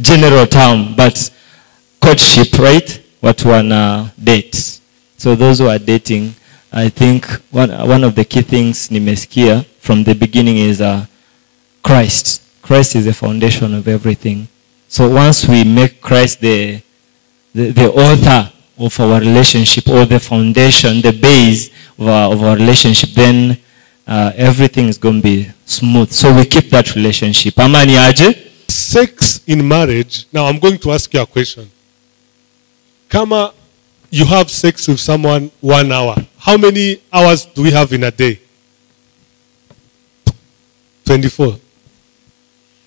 general term, but courtship, right? What one date. So those who are dating, I think one of the key things nimesikia from the beginning is Christ. Christ is the foundation of everything. So once we make Christ the author of our relationship, or the foundation, the base of our relationship, then everything is going to be smooth. So we keep that relationship. Amani aje? Sex in marriage. Now I'm going to ask you a question. Kama you have sex with someone 1 hour, how many hours do we have in a day? 24.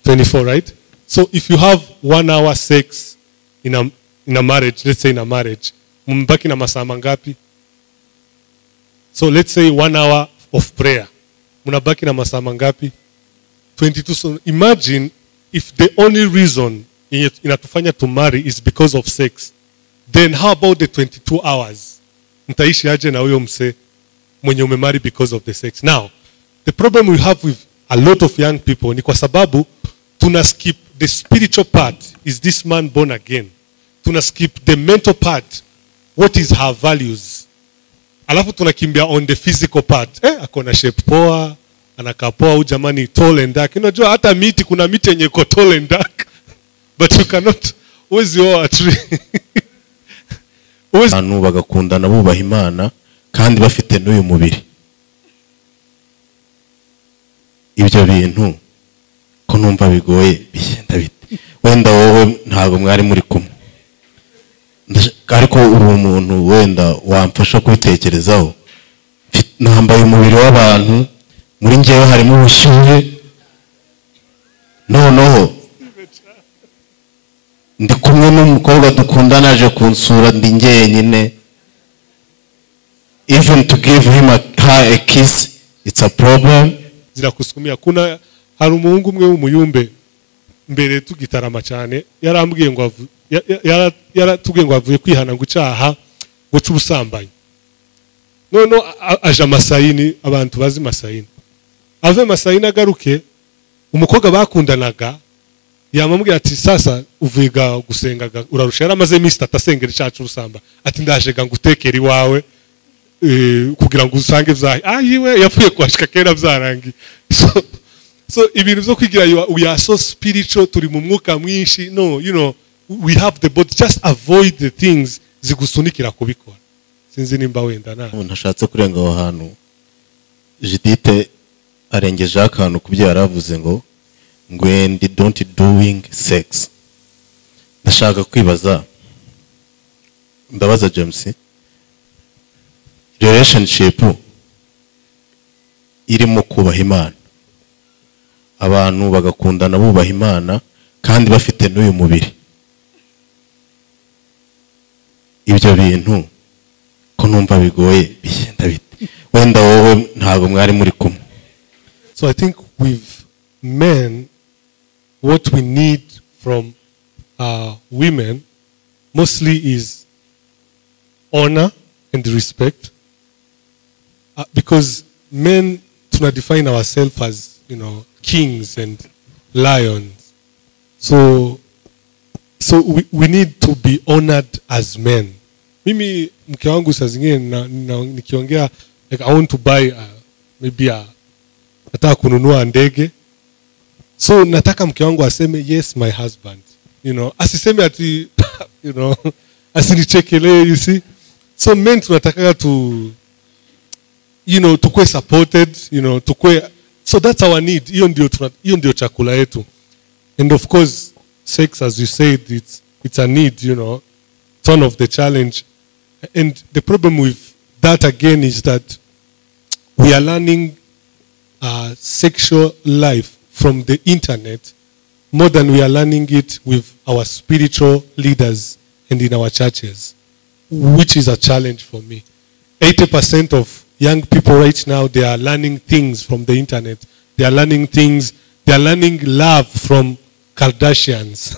24, right? So if you have 1 hour sex in a marriage, let's say in a marriage, mbaki na masaa mangapi? So let's say 1 hour of prayer. Munabaki na masaa mangapi? 22. So imagine if the only reason inatufanya to marry is because of sex. Then how about the 22 hours? Mtaishi aje na huyo mse mwenye umemari because of the sex? Now, the problem we have with a lot of young people ni kwa sababu tuna skip the spiritual part. Is this man born again? Tuna skip the mental part. What is her values? Alafu tunakimbia on the physical part. Akona shape poa, anakaa poa, huyu jamani tall and dark. Unajua hata miti, kuna miti yenye iko tall and dark. But you cannot always owe a tree. Abantu bagakundana bubaha Imana kandi bafite n'uyu mubiri. Ibyo bintu ko numva bigoye bigenda bite. Wenda wowe ntago mwari muri kumwe. Ariko uri umuntu wenda wamfasha kubitekerezaho. Nambaye umubiri w'abantu, muri ngewe harimo ubushyuhe. Noneho ndi kumwe n'umukobwa dukundana aje kunsura ndi ngenyine. Even to give her a kiss, it's a problem. Zirakusumia. Hari umuhungu umwe w'umuyumbe mbere tugitarama cyane yarambwiye ngo yaratubwiye ngo avuye kwihana ngo icyaha ngo cy'ubusambanyi. None aje amasayini, abantu bazi masayini. Ave masayini agaruke, umukobwa bakundanaga yamambwiye ati sasa uvuga gusengaga urarusha, yaramaze iminsi atasengera icyaha cy'ubusamba. Ati ndajega ngutekera iwawe kugira ngo usange byahi. Ayiwe yapfuye kwashika kera byarangi. So ibintu byo kwigira we are so spiritual, turi mu mwuka mwinshi. No, you know, we have the body. Just avoid the things zigusunikira kubikora. Sinzi nimba wenda na ntashatse kurenga aho hantu. Judite arengeje akantu kubyo yaravuze ngo when they don't doing sex. Ndashaka kwibaza, ndabaza James, relationship irimo kubaha Imana, abantu bagakundana bubaha Imana kandi bafite n'uyu mubiri. Ibyo bintu ko numva bigoye bigenda bite. Wenda wowe ntago mwari muri kumwe. So I think with men, what we need from women mostly is honor and respect. Because men tuna define ourselves as, you know, kings and lions. So we need to be honored as men. Mimi mke wangu saa zingine nikiongea, like I want to buy maybe nataka kununua ndege. So nataka mke wangu aseme yes my husband. You know, asiseme ati you know, asinichekele, you see. So men tunataka to, you know, tukue supported, you know, tukue. So that's our need. Hiyo ndio chakula yetu. And of course, sex, as you said, it's a need, you know. It's one of the challenge. And the problem with that again is that we are learning sexual life from the internet more than we are learning it with our spiritual leaders and in our churches, which is a challenge for me. 80% of young people right now, they are learning things from the internet. They are learning things. They are learning love from Kardashians.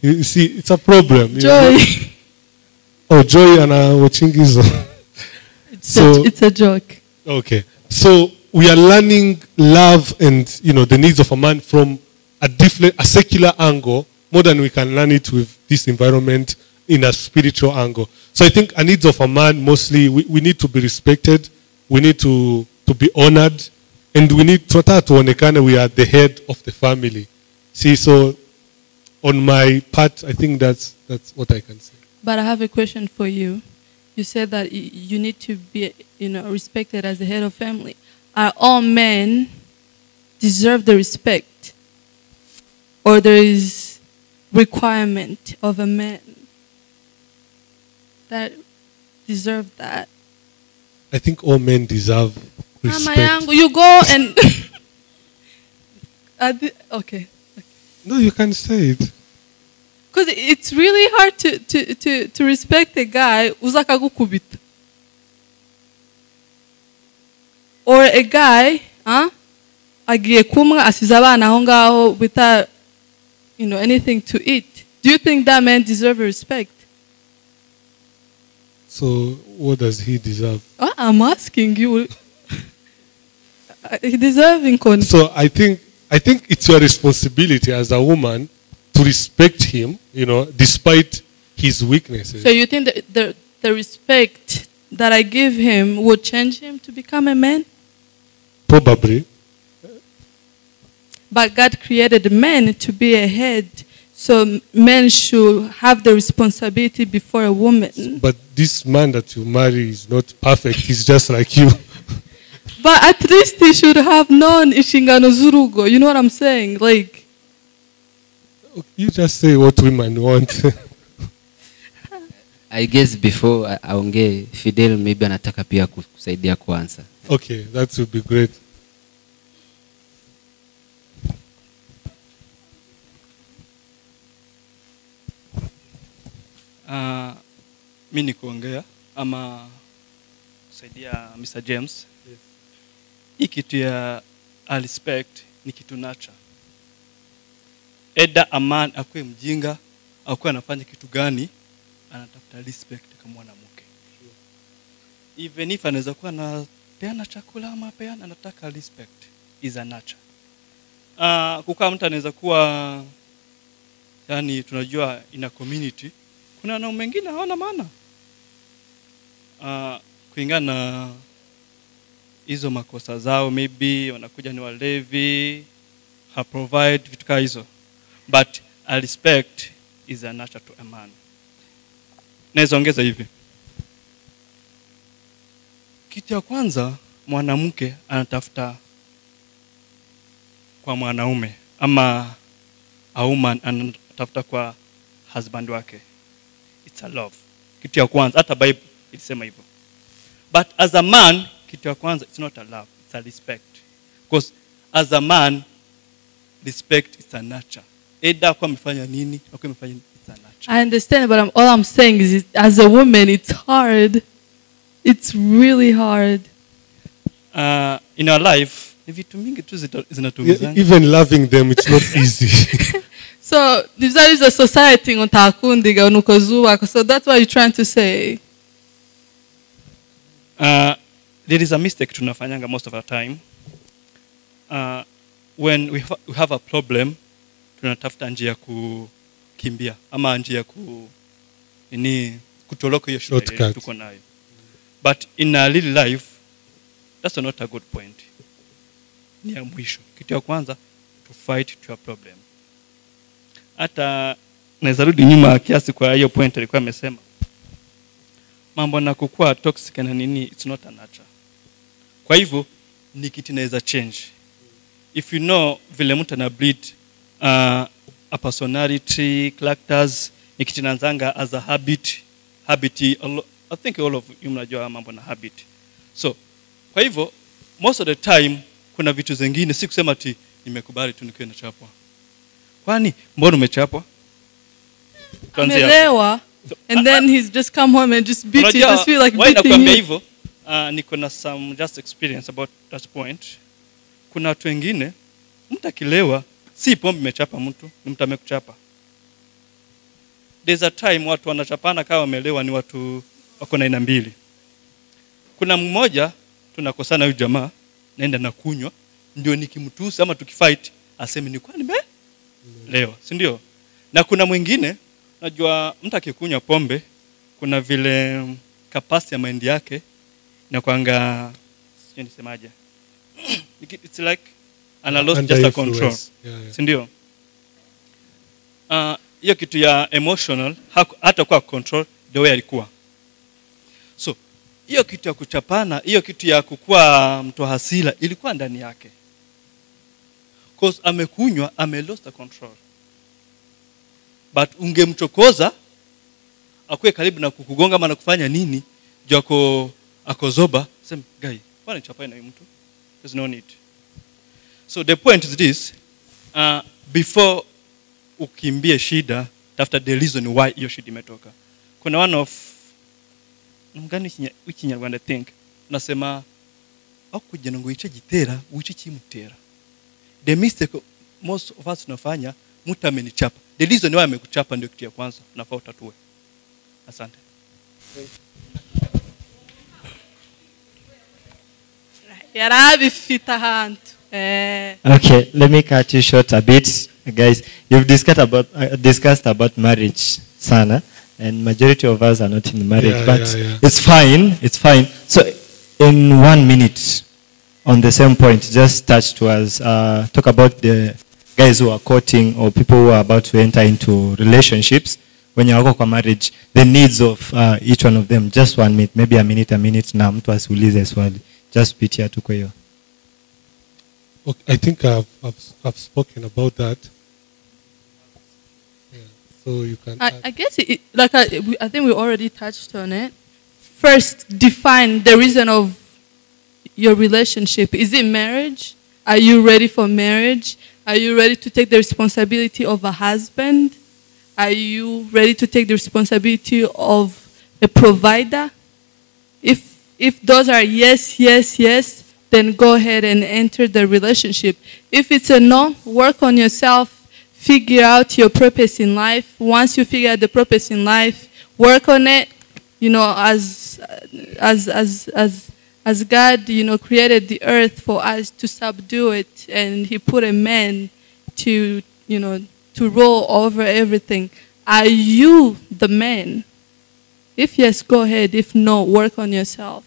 You see, it's a problem. Joy. Oh, Joy and watching is. It's a joke. Okay. So we are learning love and, you know, the needs of a man from a secular angle more than we can learn it with this environment in a spiritual angle. So I think a needs of a man, mostly, we need to be respected, we need to be honored, and we need to onekane we are the head of the family. See, so on my part, I think that's what I can say. But I have a question for you. You said that you need to be, respected as the head of family. Are all men deserve the respect? Or there is requirement of a man that deserve that? I think all men deserve respect. You go and... okay. No, you can say it. Because it's really hard to respect a guy who's like a gukubita. Or a guy, agiye kumwa asize abana aho ngaho without, anything to eat. Do you think that man deserves respect? So what does he deserve? I'm asking you. He deserves. So I think it's your responsibility as a woman to respect him, despite his weaknesses. So you think that the respect that I give him would change him to become a man? Probably. But God created men to be a head, so men should have the responsibility before a woman. But this man that you marry is not perfect. He's just like you. But at least he should have known Ishingano Zurugo. You know what I'm saying? Like, you just say what women want. I guess before aongee Fidel maybe anataka pia kusaidia kuanza. Okay, that would be great. Mimi ni kuongea ama kusaidia Mr. James. Yes. Hii kitu ya respect ni kitu nacha. Eda a man akwe mjinga, akwe anafanya kitu gani, anatafuta respect kama mwanamke. Sure. Even if anaweza kuwa na peana chakula ama peana anataka respect is a nature. Kukaa mtu anaweza kuwa yani tunajua in a community kuna na wengine hawana maana. Kulingana na hizo makosa zao, maybe wanakuja ni walevi, provide vitu kama hizo. But a respect is a nature to a man. Naweza ongeza hivi. Kitu ya kwanza mwanamke anatafuta kwa mwanaume ama a woman anatafuta kwa husband wake. It's a love. Kitu ya kwanza hata Bible ilisema hivyo. But as a man, kitu ya kwanza it's not a love, it's a respect. Because as a man, respect is a nature. Eda kwa mfanya nini, kwa mfanya nini, it's a nature. I understand, but all I'm saying is as a woman, it's hard. It's really hard. In our life, ni vitu mingi tu zinatumizana. Even loving them, it's not easy. So, there is a society on takundiga unukozuwa. So that's what you're trying to say. There is a mistake tunafanyanga most of the time. When we have a problem, tunatafuta njia kukimbia ama njia kutoroka hiyo shida tuko nayo. But in a little life, that's not a good point. Ni ya mwisho. Kitu ya kwanza to fight to your problem. Hata naweza rudi nyuma kiasi kwa hiyo point alikuwa amesema. Mambo na kukua toxic na nini, it's not a nature. Kwa hivyo ni kitu inaweza change. If you know vile mtu ana bleed a personality, characters, ni kitu inaanzanga as a habit. I think all of you mnajua mambo na habit. So, kwa hivyo most of the time kuna vitu zingine si kusema ati nimekubali tu nikiwa nachapwa. Kwani mbona umechapwa? Amelewa. And then he's just come home and just beat you. Just feel like beating you. Hivyo, niko na some just experience about that point. Kuna watu wengine mtu akilewa si pombe imechapa mtu, ni mtu amekuchapa. There's a time watu wanachapana kama wamelewa ni watu wako na aina mbili. Kuna mmoja tunakosana huyu jamaa, naenda na kunywa, ndio nikimtusi ama tukifight aseme ni kwani leo, si ndio? Na kuna mwingine, najua mtu akikunywa pombe, kuna vile capacity ya mind yake inakuanga, sijui nisemaje, it's like ana lost just a control, si ndio? Hiyo kitu ya emotional hata kwa control the way alikuwa. So hiyo kitu ya kuchapana, hiyo kitu ya kukua mtu hasila ilikuwa ndani yake, cause amekunywa, lost the control. But ungemchokoza akue karibu na kukugonga ama na kufanya nini, joko akozoba, sema guy, why chapa na mtu? There's no need. So the point is this, before ukimbie shida, tafuta the reason why hiyo shida imetoka. Kuna one of mgani wiki Nyarwanda think nasema akugira ngo yice gitera wice kimutera. The mistake most of us tunafanya, mtu amenichapa, the reason why amekuchapa ndio kitu ya kwanza unafaa utatue. Asante. Okay, let me cut you short a bit. Guys, you've discussed about marriage, sana, and majority of us are not in marriage, but it's fine. So in 1 minute, on the same point, just touch to us, talk about the guys who are courting or people who are about to enter into relationships. When you are marriage, the needs of each one of them, just 1 minute, maybe a minute, na mtu asiulize swali. Just pitia tuko hiyo. Okay, I think I've spoken about that. Yeah, so you can. I guess I think we already touched on it. First, define the reason of your relationship. Is it marriage? Are you ready for marriage? Are you ready to take the responsibility of a husband? Are you ready to take the responsibility of a provider? If those are yes, then go ahead and enter the relationship. If it's a no, work on yourself, figure out your purpose in life. Once you figure out the purpose in life, work on it. You know, as God, you know, created the earth for us to subdue it, and He put a man to, you know, to rule over everything. Are you the man? If yes, go ahead. If no, work on yourself.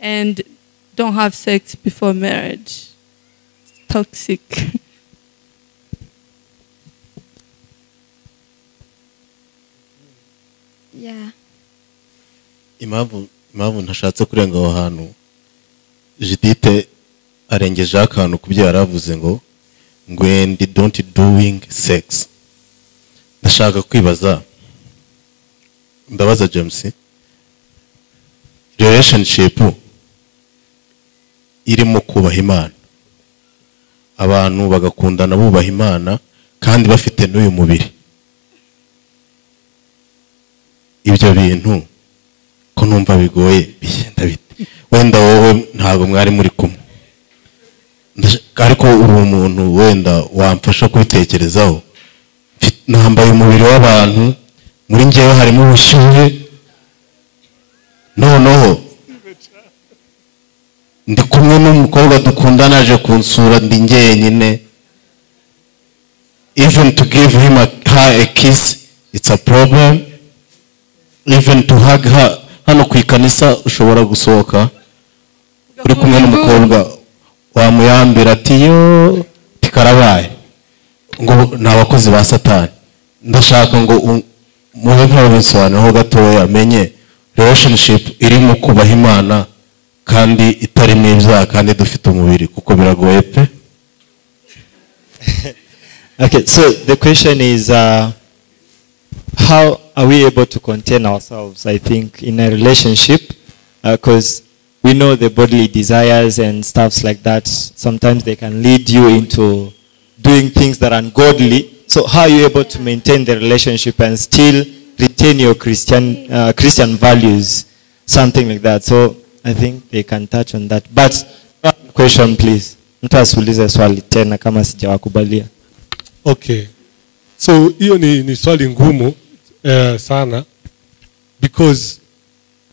And don't have sex before marriage. It's toxic. Yeah. Impamvu ntashatse kurenga aho hantu, Judith arengeje akantu kubyo yaravuze ngo ngwendi don't doing sex. Ndashaka kwibaza, ndabaza James, relationship irimo kubaha Imana, abantu bagakundana bubaha Imana kandi bafite n'uyu mubiri, ibyo bintu ko numva bigoye bigenda bite? Wenda wowe ntago mwari muri kumwe, ariko uri umuntu wenda wamfasha kubitekerezaho. Nambaye umubiri w'abantu, muri njyewe harimo ubushyuhe, noneho ndi kumwe n'umukobwa dukundana aje kunsura ndi njyenyine. Even to give her a kiss, it's a problem. Even to hug her, hano ku ikanisa ushobora gusohoka uri kumwe n'umukobwa wamuyambira ati yo tikarabaye ngo nabakozi ba Satani. Ndashaka ngo muhe nk'abisobanuro gatoya amenye relationship irimo kubaha Imana kandi itari n'ibyaha kandi dufite umubiri, kuko biragoye pe. Okay, so the question is, how are we able to contain ourselves, I think, in a relationship? Because we know the bodily desires and stuffs like that, sometimes they can lead you into doing things that are ungodly. So how are you able to maintain the relationship and still retain your Christian values, something like that? So I think they can touch on that. But question, please. Mtu asiulize swali tena kama sijawakubalia. Okay. So hiyo ni swali ngumu sana, because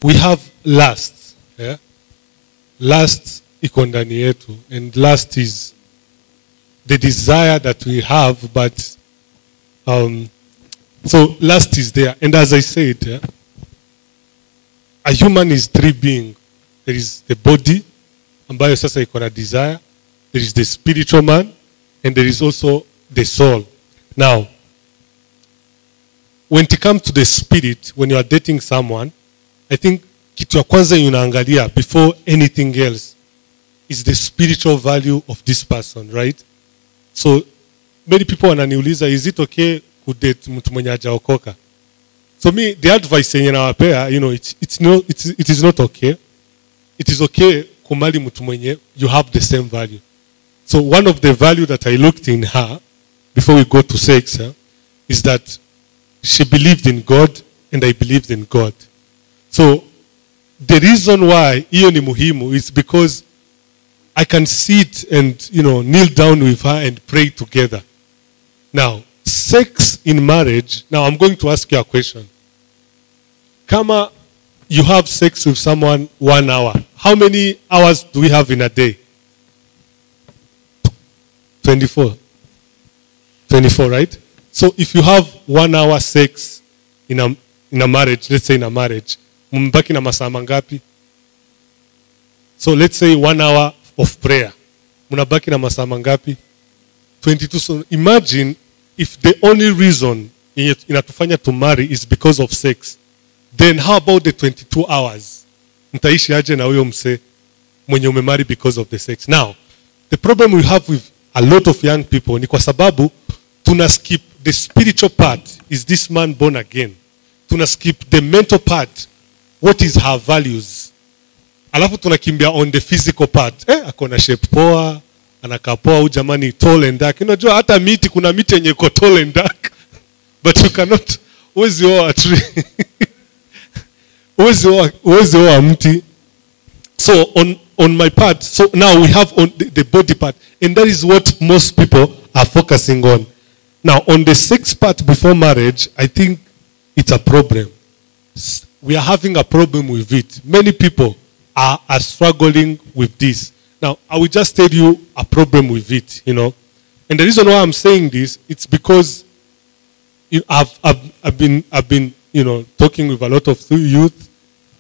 we have lust. Yeah? Lust iko ndani yetu, and lust is the desire that we have, but so lust is there. And as I said, a human is three beings. There is the body, ambayo sasa iko na desire. There is the spiritual man, and there is also the soul. Now, when it comes to the spirit, when you are dating someone, I think kitu ya kwanza unaangalia before anything else is the spiritual value of this person, right? So many people wananiuliza, is it okay kudate mtu mwenye hajaokoka? So me, the advice yenye nawapea, it is not okay. It is okay kumali mtu mwenye you have the same value. So one of the value that I looked in her before we go to sex is that she believed in God and I believed in God. So the reason why hiyo ni muhimu is because I can sit and kneel down with her and pray together. Now, sex in marriage, now I'm going to ask you a question. Kama you have sex with someone 1 hour, how many hours do we have in a day? 24. 24, right? So if you have 1 hour sex in a marriage, let's say in a marriage, mbaki na masaa mangapi? So let's say 1 hour of prayer. Munabaki na masaa mangapi? 22. So imagine if the only reason inatufanya to marry is because of sex. Then how about the 22 hours? Mtaishi aje na huyo mse mwenye umemari because of the sex? Now, the problem we have with a lot of young people ni kwa sababu tuna skip the spiritual part. Is this man born again? Tuna skip the mental part. What is her values? Alafu tunakimbia on the physical part. Akona shape poa, anakaa poa, huyu jamani tall and dark. Unajua hata miti, kuna miti yenye iko tall and dark. But you cannot, huwezi oa tree. Huwezi oa mti. So on my part, so now we have on the body part. And that is what most people are focusing on. Now, on the sex part before marriage, I think it's a problem. We are having a problem with it. Many people are struggling with this. Now, I will just tell you a problem with it, And the reason why I'm saying this, it's because I've been talking with a lot of youth,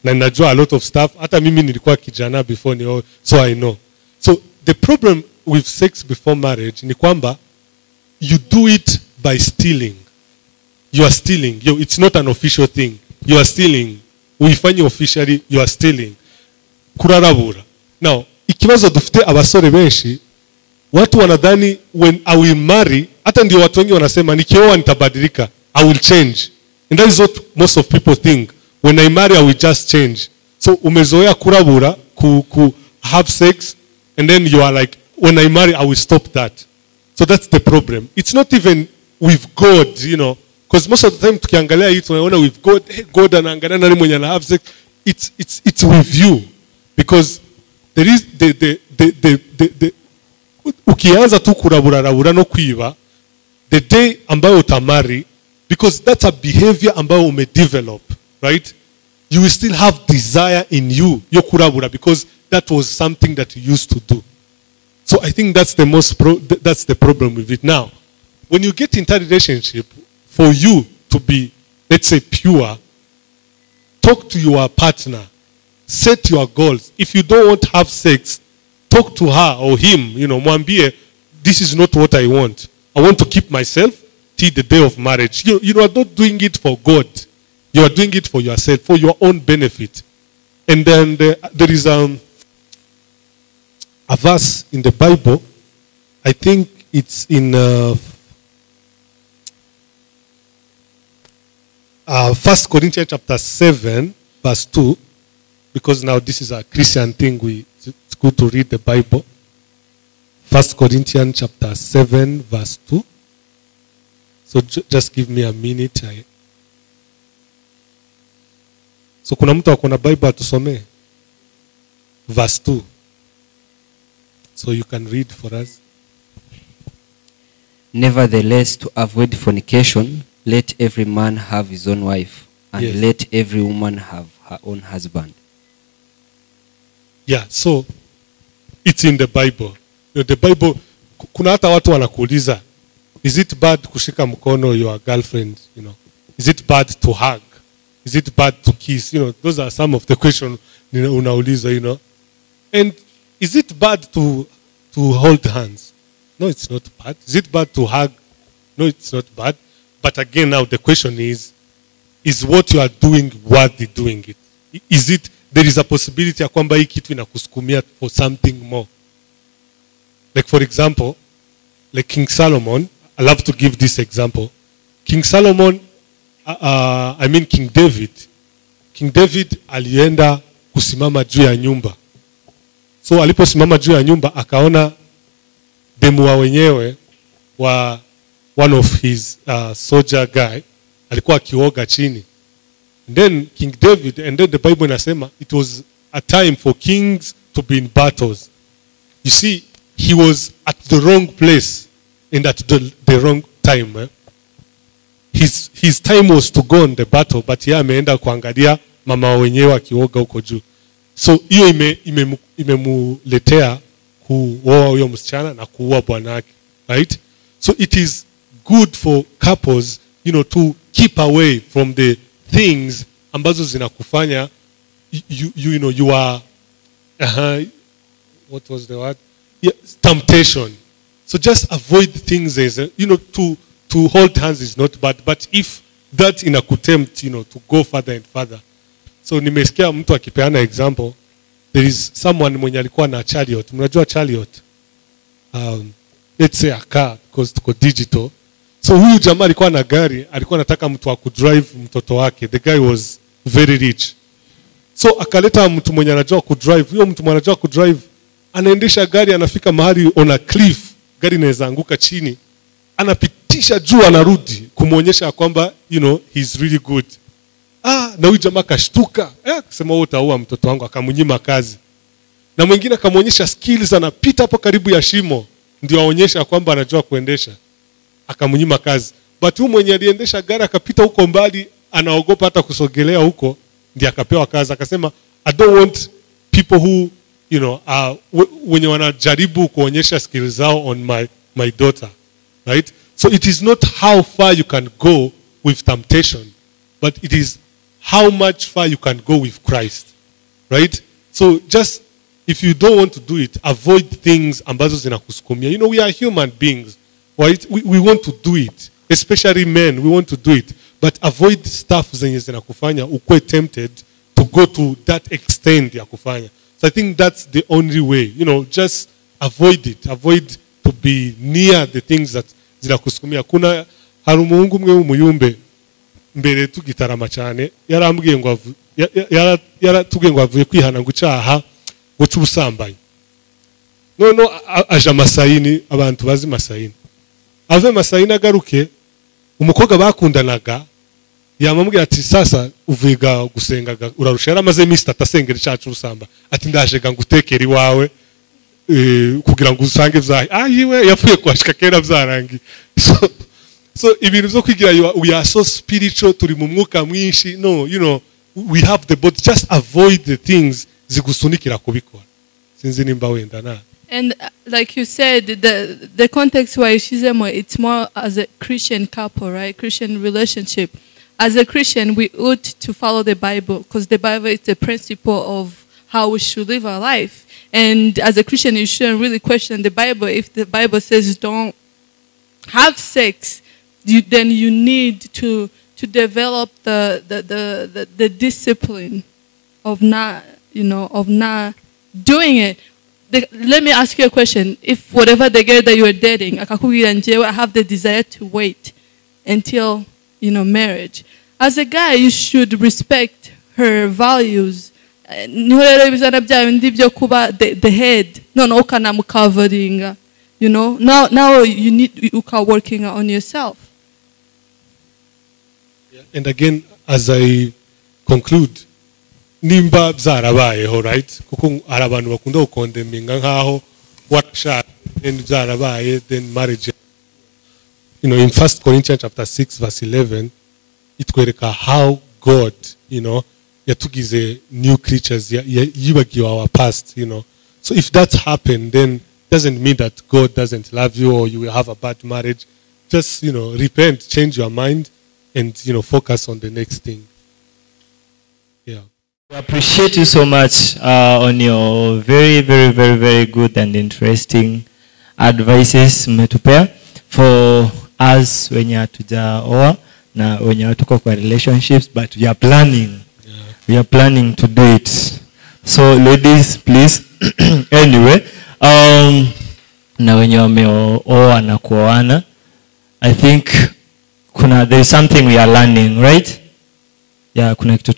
na najua a lot of stuff. Hata mimi nilikuwa kijana before, so I know. So the problem with sex before marriage ni kwamba you do it by stealing. You are stealing. It's not an official thing. You are stealing. Uifanyi officially, you are stealing. Kurarabura. Now, ikiwazo dufite abasore benshi, watu wanadhani when I will marry, hata ndio watu wengi wanasema nikioa nitabadilika, I will change. And that is what most of people think. When I marry, I will just change. So umezoea kurabura, ku have sex, and then you are like, when I marry, I will stop that. So that's the problem. It's not even with God, because most of the time tukiangalia hii tunaona with God, God anaangalia nani mwenye ana have sex. It's with you, because there is the ukianza tu kurabura no kuiba, the day ambayo utamari, because that's a behavior ambayo umedevelop, right? You will still have desire in you, yo kurabura, because that was something that you used to do. So I think that's that's the problem with it. Now, when you get into a relationship, for you to be, let's say, pure, talk to your partner, set your goals. If you don't want to have sex, talk to her or him, mwambie, this is not what I want. I want to keep myself till the day of marriage. You are not doing it for God. You are doing it for yourself, for your own benefit. And then there is a verse in the Bible, I think it's in 1 Corinthians chapter 7, verse 2, because now this is a Christian thing, it's good to read the Bible. 1 Corinthians chapter 7, verse 2. So just give me a minute. So kuna mtu akona Bible atusomee. Verse 2. So you can read for us. Nevertheless, to avoid fornication, let every man have his own wife, and Yes. let every woman have her own husband. Yeah, so it's in the Bible. The Bible, kuna hata watu wanakuuliza, is it bad kushika mkono your girlfriend, you know? Is it bad to hug? Is it bad to kiss? You know, those are some of the questions unauliza, you know. And is it bad to hold hands? No, it's not bad. Is it bad to hug? No, it's not bad. But again, now the question is what you are doing worthy doing it? Is it, there is a possibility ya kwamba hii kitu inakusukumia for something more? Like for example, like King Solomon, I love to give this example. King Solomon, King David. King David alienda kusimama juu ya nyumba. So aliposimama juu ya nyumba akaona demu wa wenyewe wa one of his soldier guy alikuwa akioga chini. And then King David, and then the Bible inasema it was a time for kings to be in battles. You see, he was at the wrong place and at the wrong time. His time was to go on the battle, but yeye ameenda kuangalia mama wenyewe akioga huko juu. So hiyo imemuletea kuoa huyo msichana na kuua bwana wake, right? So it is good for couples, you know, to keep away from the things ambazo zinakufanya you know you are what was the word? Yeah, temptation. So just avoid things as you know, to hold hands is not bad, but if that inakutempt, you know, to go further and further. So nimesikia mtu akipeana example, there is someone mwenye alikuwa na chariot. Mnajua chariot? Let's say a car, because tuko digital. So huyu jamaa alikuwa na gari, alikuwa anataka mtu wa kudrive mtoto wake. The guy was very rich. So akaleta mtu mwenye anajua kudrive. Huyo mtu mwenye anajua kudrive anaendesha gari, anafika mahali on a cliff, gari inaweza anguka chini. Anapitisha juu, anarudi kumuonyesha kwamba, you know, he's really good. Na huyu jamaa kashtuka, kusema wewe utaua mtoto wangu, akamnyima kazi. Na mwingine akamuonyesha skills, anapita hapo karibu ya shimo ndio aonyesha kwamba anajua kuendesha, akamnyima kazi. But huyu mwenye aliendesha gari akapita huko mbali, anaogopa hata kusogelea huko, ndio akapewa kazi. Akasema I don't want people who, you know, wenye wanajaribu kuonyesha skills zao on my daughter, right? So it is not how far you can go with temptation, but it is how much far you can go with Christ, right? So just, if you don't want to do it, avoid things ambazo zinakusukumia. You know, we are human beings, right? We want to do it, especially men, we want to do it, but avoid stuff zenye zinakufanya ukwe tempted to go to that extent ya kufanya. So I think that's the only way, you know, just avoid it. Avoid to be near the things that zinakusukumia. Kuna harumuhungu mwe umuyumbe mbere tugitarama cyane, yarambwiye ngo yaratubwiye ngo avuye kwihana ngo cyaha ngo cy'ubusambanyi. No aja Masayini, abantu bazi Masayini. Ave Masayini agaruke, umukobwa bakundanaga yamambwira ati sasa uviga gusengaga urarusha, yaramaze iminsi atasengera cyacu usamba, ati ndajega ngutekera iwawe kugira ngo usange vyahe. Yiwe yapfuye kwashika kera vyarangi. So ibintu byo kwigira we are so spiritual, turi mu mwuka mwinshi. No, you know, we have the body. Just avoid the things zigusunikira kubikora. Sinzi nimba wenda na. And like you said, the context where it's more as a Christian couple, right? Christian relationship. As a Christian, we ought to follow the Bible, because the Bible is the principle of how we should live our life. And as a Christian, you shouldn't really question the Bible. If the Bible says don't have sex, then you need to develop the discipline of not, you know, of not doing it. Let me ask you a question. If whatever the girl that you are dating, I have the desire to wait until, you know, marriage. As a guy, you should respect her values. The head. No, covering. You know, now you are working on yourself. And again, as I conclude, nimba byarabayeho, right? Kuko hari abantu bakunda ukondemminga nkaho warashaka then byarabaye, then marriage. You know, in 1 Corinthians chapter 6 verse 11, itwereka how God, you know, yatugize new creatures, yibagiwe our past, you know. So if that happened, then doesn't mean that God doesn't love you or you will have a bad marriage. Just, repent, change your mind, and, focus on the next thing. Yeah. We appreciate you so much on your very, very, very, very good and interesting advices mmetupea for us wenye hatujaoa na wenye hatuko kwa relationships, but we are planning. Yeah. We are planning to do it. So ladies, please. Anyway, na wenye wameoa na kuoana, I think there is something we are learning, right? Yeah, kuna kitu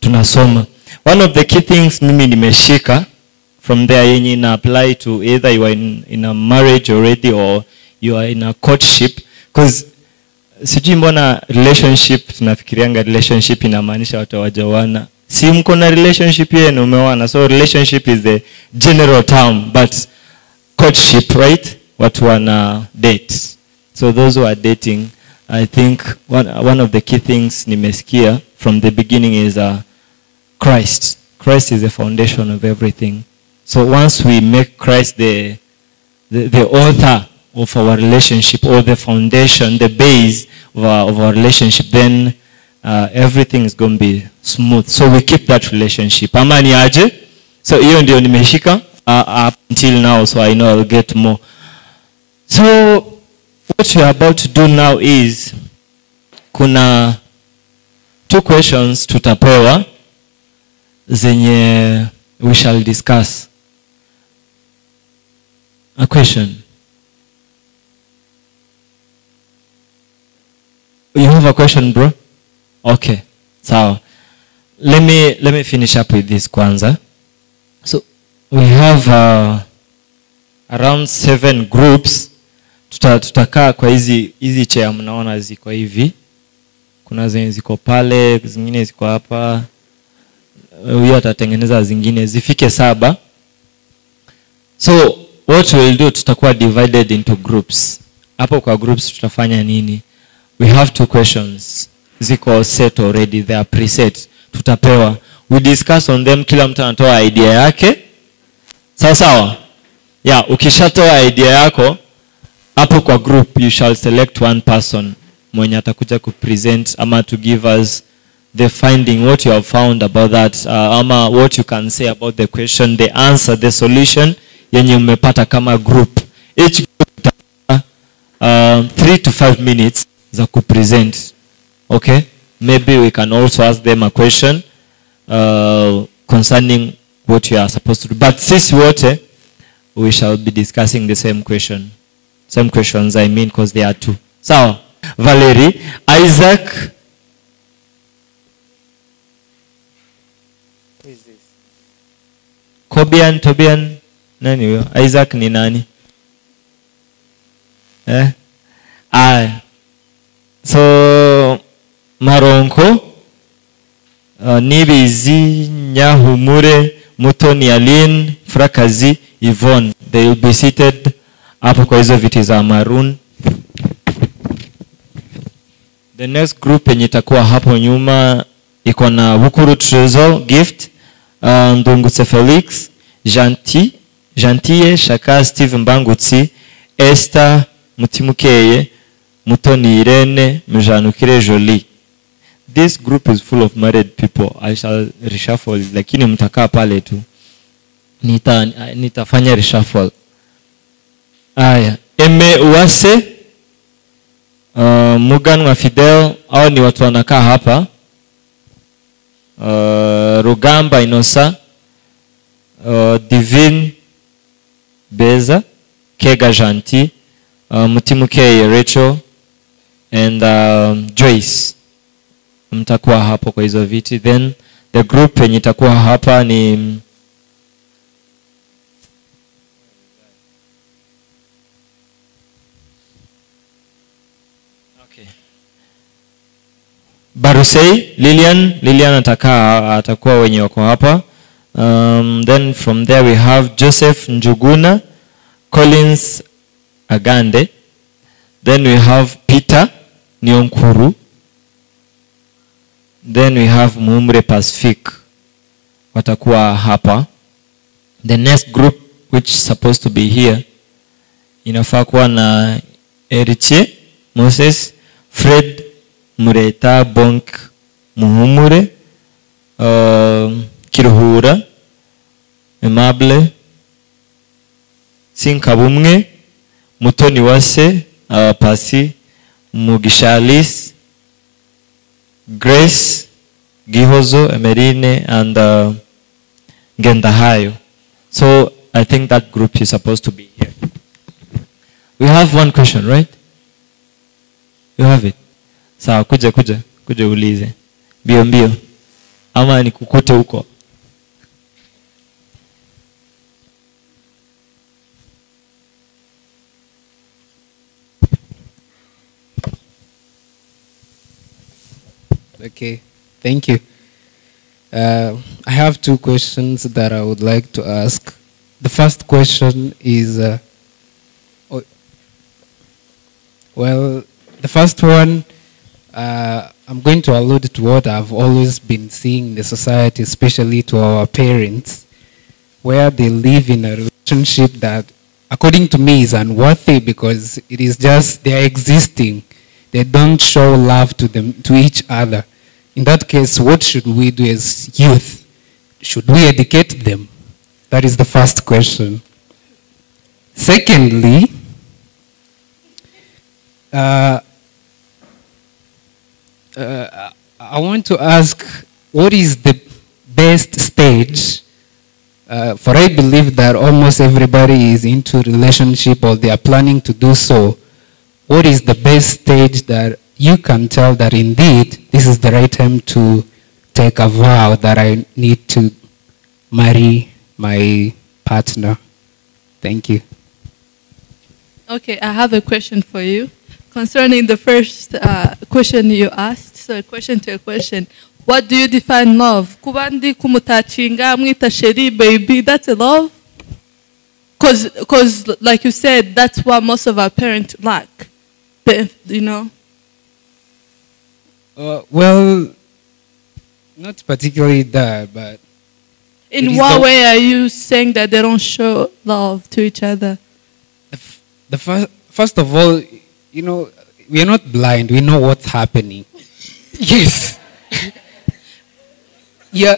tunasoma. One of the key things mimi nimeshika from there yenye ina apply to either you are in a marriage already or you are in a courtship, because sijui mbona relationship tunafikirianga relationship inamaanisha watu hawajaoana. Si mko na relationship yenu umeoana, so relationship is the general term, but courtship, right? Watu wana date. So those who are dating, I think one of the key things nimesikia from the beginning is Christ. Christ is the foundation of everything. So once we make Christ the author of our relationship, or the foundation, the base of our relationship, then everything is going to be smooth. So we keep that relationship. Amani aje? So hiyo ndio nimeshika up until now, so I know I'll get more. So what we are about to do now is kuna 2 questions tutapewa zenye we shall discuss. A question. You have a question, bro? Okay. So let me finish up with this kwanza. So we have around 7 groups. Tutakaa kwa hizi chair mnaona ziko hivi. Kuna zenye ziko pale, zingine ziko hapa. Huyo atatengeneza zingine zifike 7. So what we'll do, tutakuwa divided into groups. Hapo kwa groups tutafanya nini? We have 2 questions. Ziko set already, they are preset. Tutapewa. We discuss on them, kila mtu anatoa idea yake. Sawa sawa? Yeah, ukishatoa idea yako, hapo kwa group you shall select one person mwenye atakuja kupresent ama to give us the finding, what you have found about that, ama what you can say about the question, the answer, the solution yenye umepata kama group. Each group 3 to 5 minutes za kupresent. Okay? Maybe we can also ask them a question concerning what you are supposed to do. But sisi wote, we shall be discussing the same question. Same questions, I mean, because there are 2. So, Valerie, Isaac. Who is this? Tobian. Nani huyo? Isaac ni nani? So, Maronko, Nibizi, Nyahumure, Mutoni Aline, Frakazi, Yvonne. They will be seated hapo kwa hizo viti za maroon. The next group yenye itakuwa hapo nyuma iko na Bukuru Trezor, Gift, Ndungutse Felix, Gentille, Shaka, Steve Mbangutsi, Esther, Mutimukeye, Mutoni Irene, Mjanukire Jolie. This group is full of married people. I shall reshuffle, lakini mtakaa pale tu. Nitafanya reshuffle. Aya, Eme Uwase, Mugan wa Fidel, hao ni watu wanakaa hapa. Rugamba Inosa, Divine Beza, Kega Janti, Mutimukeye Rachel, and Joyce. Mtakuwa hapo kwa hizo viti. Then the group yenye itakuwa hapa ni Barusei, Lilian atakuwa wenye wako hapa. Then from there we have Joseph Njuguna, Collins Agande. Then we have Peter Nyonkuru. Then we have Muumre Pacific. Watakuwa hapa. The next group which is supposed to be here, inafaa kuwa na Erichie Moses, Fred Mureta, Bonk Muhumure, Kiruhura, Aimable, Sinkabumwe, Mutoni Wase, Pasi, Mugisha Alice, Grace, Gihozo, Emerine, and Gendahayo. So I think that group is supposed to be here. We have one question, right? You have it. Sawa, kuja ulize. Bio mbio. Ama nikukute huko. Okay, thank you. I have two questions that I would like to ask. The first question is, well, the first one, I'm going to allude to what I've always been seeing in the society, especially to our parents, where they live in a relationship that, according to me, is unworthy because it is just they're existing. They don't show love to each other. In that case, what should we do as youth? Should we educate them? That is the first question. Secondly, I want to ask, what is the best stage? For I believe that almost everybody is into relationship or they are planning to do so. What is the best stage that you can tell that indeed this is the right time to take a vow that I need to marry my partner? Thank you. Okay, I have a question for you concerning the first question you asked. So a question to a question. What do you define love? Kubandi kumutachinga mwita sheri baby, that's a love? Because like you said, that's what most of our parents lack. You know? Well, not particularly that, but... In what way are you saying that they don't show love to each other? First of all, you know, we are not blind. We know what's happening. Yes. Yeah.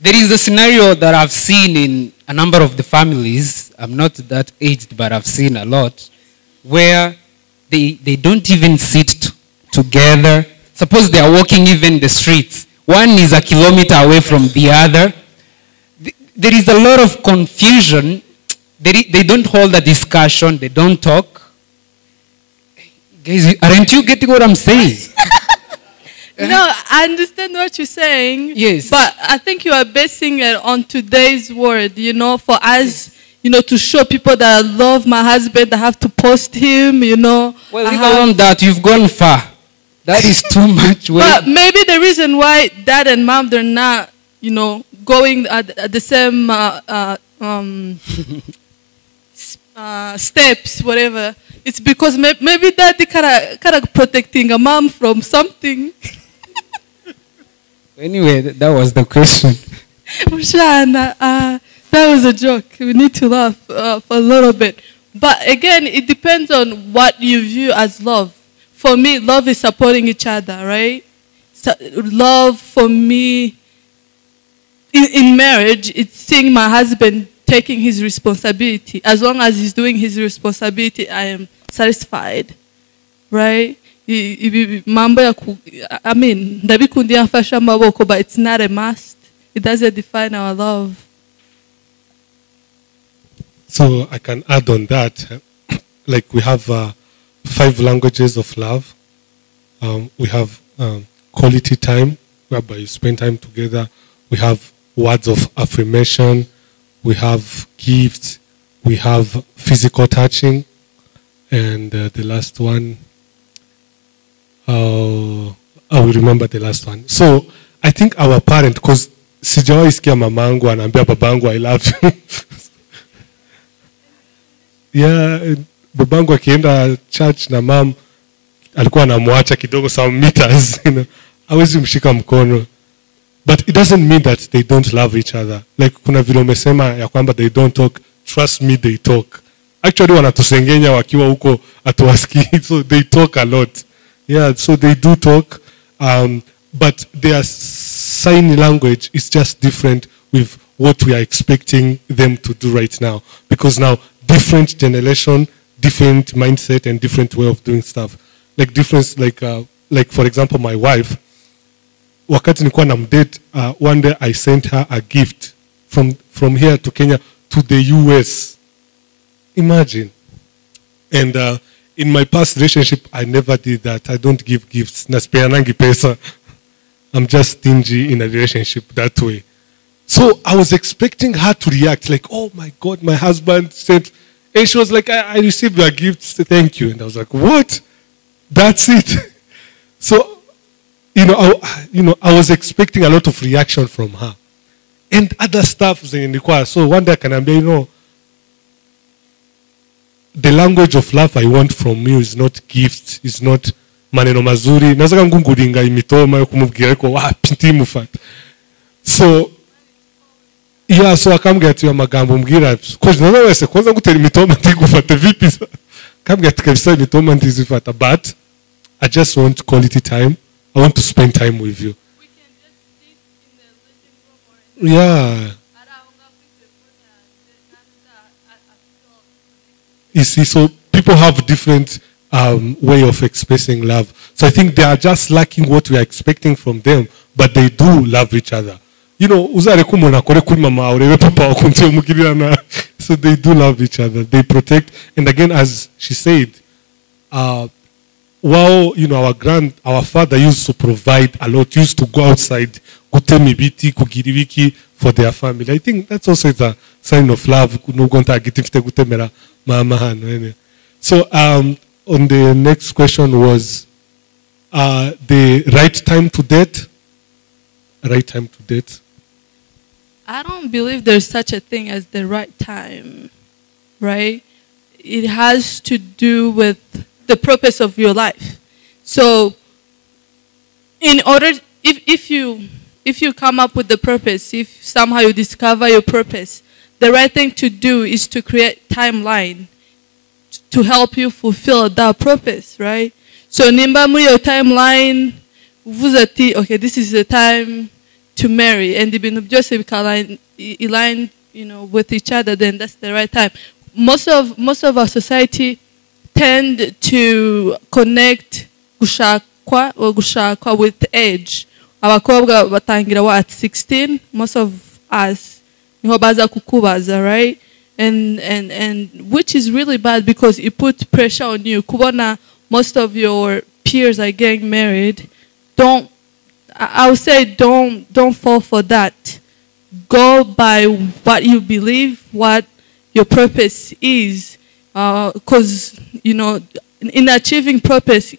There is a scenario that I've seen in a number of the families. I'm not that aged, but I've seen a lot, where they don't even sit together. Suppose they are walking even the streets. One is a kilometer away from the other. There is a lot of confusion. They don't hold a discussion. They don't talk. Guys, aren't you getting what I'm saying? No, I understand what you're saying. Yes. But I think you are basing it on today's word, you know, for us, you know, to show people that I love my husband, I have to post him, you know. Well, even on that, you've gone far. That is too much. But maybe the reason why dad and mom, they're not, you know, going at the same steps, whatever, it's because maybe daddy kind of protecting a mom from something. Anyway, that was the question. Mushana, that was a joke. We need to laugh for a little bit. But again, it depends on what you view as love. For me, love is supporting each other, right? So, love for me, in marriage, it's seeing my husband taking his responsibility. As long as he's doing his responsibility, I am satisfied, right? I mean, but it's not a must. It doesn't define our love. So I can add on that, like we have 5 languages of love. We have quality time, whereby you spend time together. We have words of affirmation. We have gifts. We have physical touching. And the last one, I will remember the last one. So I think our parent, because sijawahi sikia mamangu anaambia babangu I love you. Yeah, babangu akienda church na mam alikuwa anamwacha kidogo some meters, you know. Hawezi mshika mkono. But it doesn't mean that they don't love each other. Like kuna vile umesema ya kwamba they don't talk trust me, they talk. Actually, wanatusengenya wakiwa huko atuwasikii, so they talk a lot. Yeah, so they do talk, but their sign language is just different with what we are expecting them to do right now. Because now, different generation, different mindset, and different way of doing stuff. Like difference, like for example, my wife, wakati nilikuwa namdate, one day I sent her a gift from here to Kenya to the US. Imagine. And in my past relationship, I never did that. I don't give gifts. Naspianangi pesa. I'm just stingy in a relationship that way. So I was expecting her to react like, oh my God, my husband sent. And she was like, I received your gifts. Thank you. And I was like, what? That's it. So, I was expecting a lot of reaction from her. And other stuff. So one day I can be, the language of love I want from you is not gifts, is not maneno mazuri. Nazaka ngunguringa imitoma kumubwira ko wapi ntimufata. So yeah, so akambwira ati amagambo mbwira because nazo wese kwanza ngutera imitoma ntigufata vipi. Akambwira ati kabisa imitoma ntizifata, but I just want quality time. I want to spend time with you. We can just sit in the living room or Yeah. You see, so people have different way of expressing love. So I think they are just lacking what we are expecting from them, but they do love each other. Uzare kumona kore kuri mama urebe papa wakunze umugirana. So they do love each other. They protect. And again, as she said, our father used to provide a lot, used to go outside, kutemibiti, kugiribiki for their family. I think that's also a sign of love. So on the next question was the right time to date. Right time to date. I don't believe there's such a thing as the right time, right? It has to do with the purpose of your life. So in order, if you come up with the purpose, if somehow you discover your purpose, the right thing to do is to create timeline to help you fulfill that purpose, right? So nimba your timeline, okay, this is the time to marry, and the just align, with each other, then that's the right time. Most of our society tend to connect gushakwa with age. Abakobwa batangira at 16. Most of us niho baza kukubaza, right? And which is really bad because it puts pressure on you. Kubona most of your peers are getting married. I would say don't fall for that. Go by what you believe, what your purpose is, because in achieving purpose,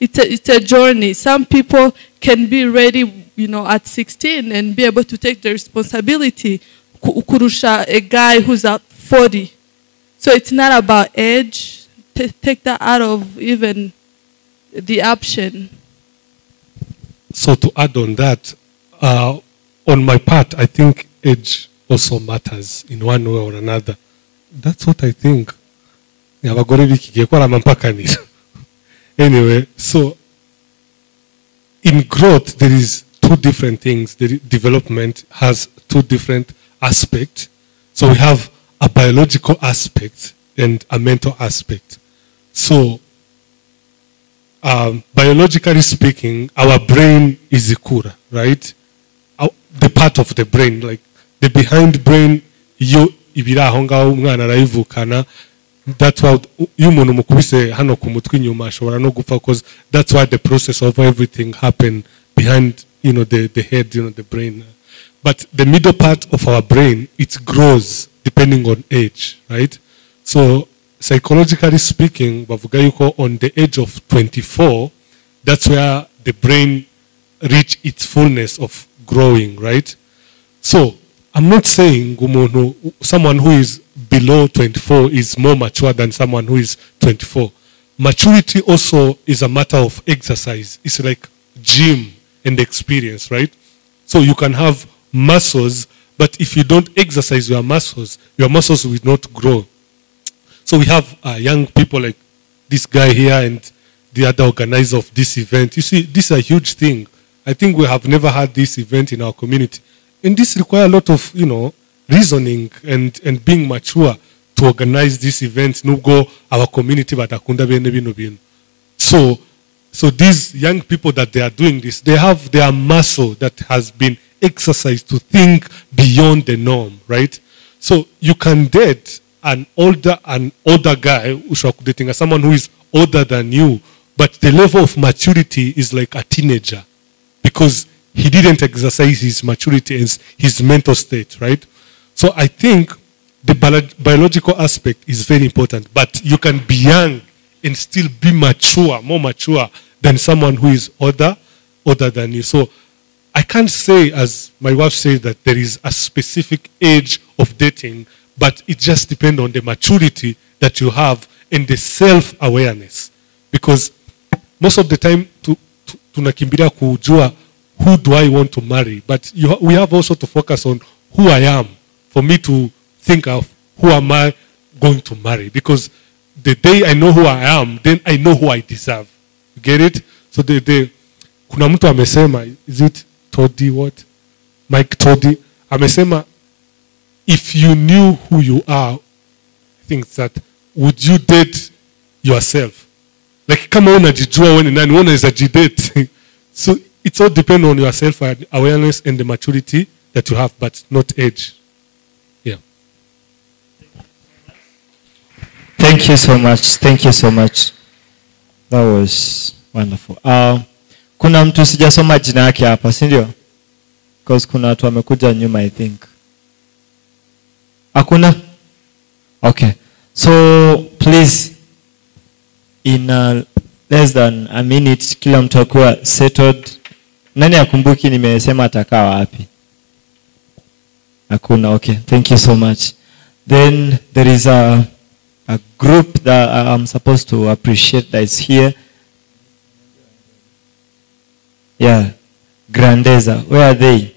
it's a journey. Some people can be ready, at 16 and be able to take the responsibility. Kurusha a guy who's at 40. So it's not about age. Take that out of even the option. So to add on that, on my part, I think age also matters in one way or another. That's what I think. Anyway, so in growth, there is two different things. The development has two different aspects. So we have a biological aspect and a mental aspect. So biologically speaking, our brain is ikura, right? The part of the brain, like the behind brain, that's why because that's why the process of everything happened behind, the head, the brain. But the middle part of our brain, it grows depending on age, right? So psychologically speaking, on the age of 24, that's where the brain reach its fullness of growing, right? So I'm not saying someone who is below 24 is more mature than someone who is 24. Maturity also is a matter of exercise. It's like gym and experience, right? So you can have muscles, But if you don't exercise your muscles will not grow. So we have young people like this guy here and the other organizer of this event. You see, this is a huge thing. I think we have never had this event in our community. And this requires a lot of, reasoning and being mature to organize this event. No go our community, but akunda bene bino bino. So these young people that they are doing this, they have their muscle that has been exercised to think beyond the norm, right? So you can date an older guy, dating someone who is older than you, but the level of maturity is like a teenager because he didn't exercise his maturity and his mental state, right? So I think the biological aspect is very important, but you can be young and still be mature, more mature than someone who is older than you. So I can't say, as my wife said, that there is a specific age of dating, but it just depends on the maturity that you have and the self-awareness. Because most of the time, tunakimbilia kujua who do I want to marry, but we have also to focus on who I am for me to think of who am I going to marry. Because the day I know who I am, then I know who I deserve. You get it? So kuna mtu amesema, is it Toddy what? Mike Toddy amesema, if you knew who you are, I think that would you date yourself? Like kama unajijua wewe ni nani, unaweza jidate. So it's all depend on your self awareness and the maturity that you have, but not age. Yeah. Thank you so much. Thank you so much. That was wonderful. Kuna mtu sijasoma jina yake hapa, si ndio? Because kuna watu wamekuja nyuma, I think. Hakuna? Okay. So please, in less than a minute, kila mtu akuwa settled. Nani akumbuki nimesema atakaa wapi? Hakuna. Okay. Thank you so much. Then there is a group that I'm supposed to appreciate that is here. Yeah. Grandeza. Where are they?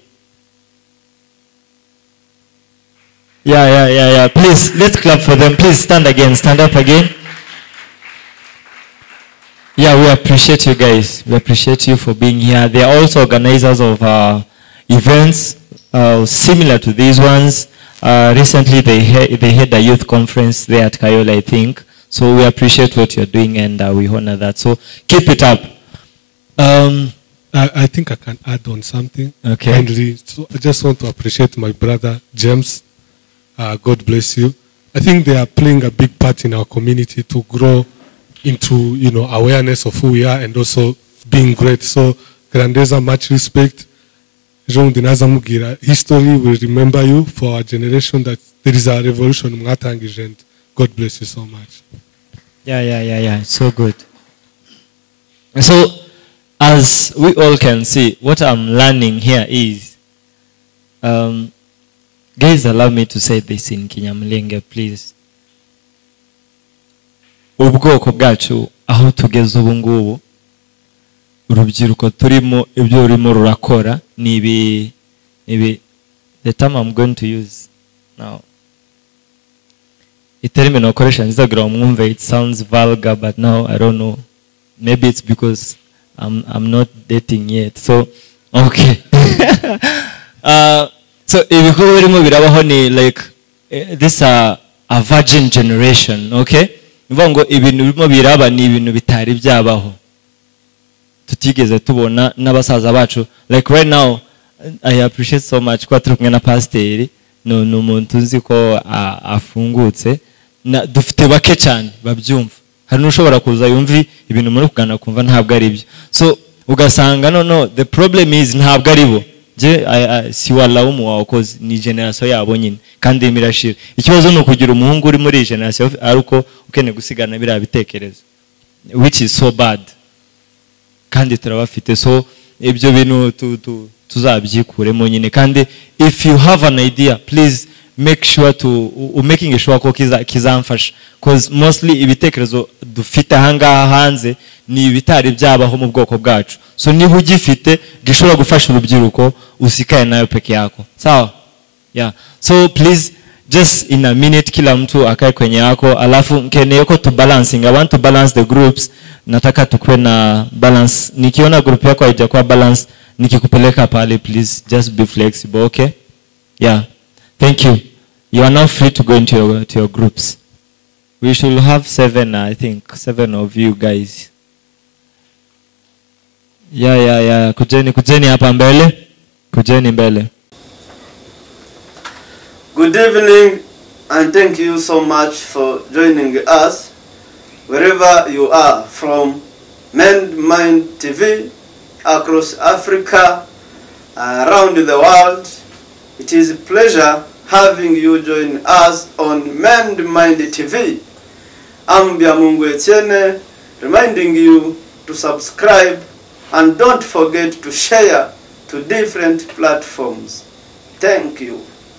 Yeah. Please, let's clap for them. Please stand again. Stand up again. Yeah, we appreciate you guys. We appreciate you for being here. They are also organizers of events similar to these ones. Recently, they had a youth conference there at Kayola, I think. So we appreciate what you're doing and we honor that. So keep it up. I think I can add on something. Okay. Kindly. So I just want to appreciate my brother, James. God bless you. I think they are playing a big part in our community to grow into, awareness of who we are and also being great. So, Grandeza, much respect. Jean Dinaza Mugira, history will remember you for our generation that there is a revolution. God bless you so much. Yeah. So good. So, as we all can see, what I'm learning here is, guys, allow me to say this in Kinyamulenge, please. Ubwoko bwacu aho tugeze ubu ngubu, urubyiruko turimo ibyo urimo rurakora nibi the term I'm going to use now, iterime nokoresha nzagira umwumve, it sounds vulgar, but now I don't know, maybe it's because I'm not dating yet. So okay. So ibikorwa birimo birabaho ni like this a virgin generation, okay? Ngo ibintu birimo biraba ni ibintu bitari byabaho tutigeze tubona n'abasaza bacu. Like right now I appreciate so much kwa turi kumwe na pastor no umuntu nzi ko afungutse na dufite bake cyane babyumva. Hari n'ushobora kuza yumvi ibintu muri kugana kumva ntabwo ari byo. So ugasanga no the problem is ntabwo ari bo. Si walaumu wao cause ni generation yabo nyine kandi mirashira. Ikibazo no kugira umuhungu uri muri generation aruko ukene gusigana bira bitekerezo, which is so bad. Kandi turabafite, so ibyo bintu tuzabyikuremo nyine. Kandi if you have an idea, please make sure to making sure ko kizamfasha, cause mostly ibitekerezo dufite hanga hanze ni ibitari byabaho mu bwoko bwacu. So niba ugifite gishobora gufasha urubyiruko usikaye nayo peke yako. Sawa? Yeah. So please, just in a minute, kila mtu akae kwenye yako, alafu mkene yako to balancing. I want to balance the groups. Nataka tukue na balance. Nikiona group yako haijakuwa balance, nikikupeleka pale, please just be flexible, okay? Yeah. Thank you. You are now free to go into your groups. We should have 7, I think, 7 of you guys. Yeah. Kujeni hapa mbele. Kujeni mbele. Good evening, and thank you so much for joining us wherever you are from Mend Mind TV across Africa, around the world. It is a pleasure having you join us on Mend Mind TV. I'm Biamungu Etienne, reminding you to subscribe and don't forget to share to different platforms. Thank you.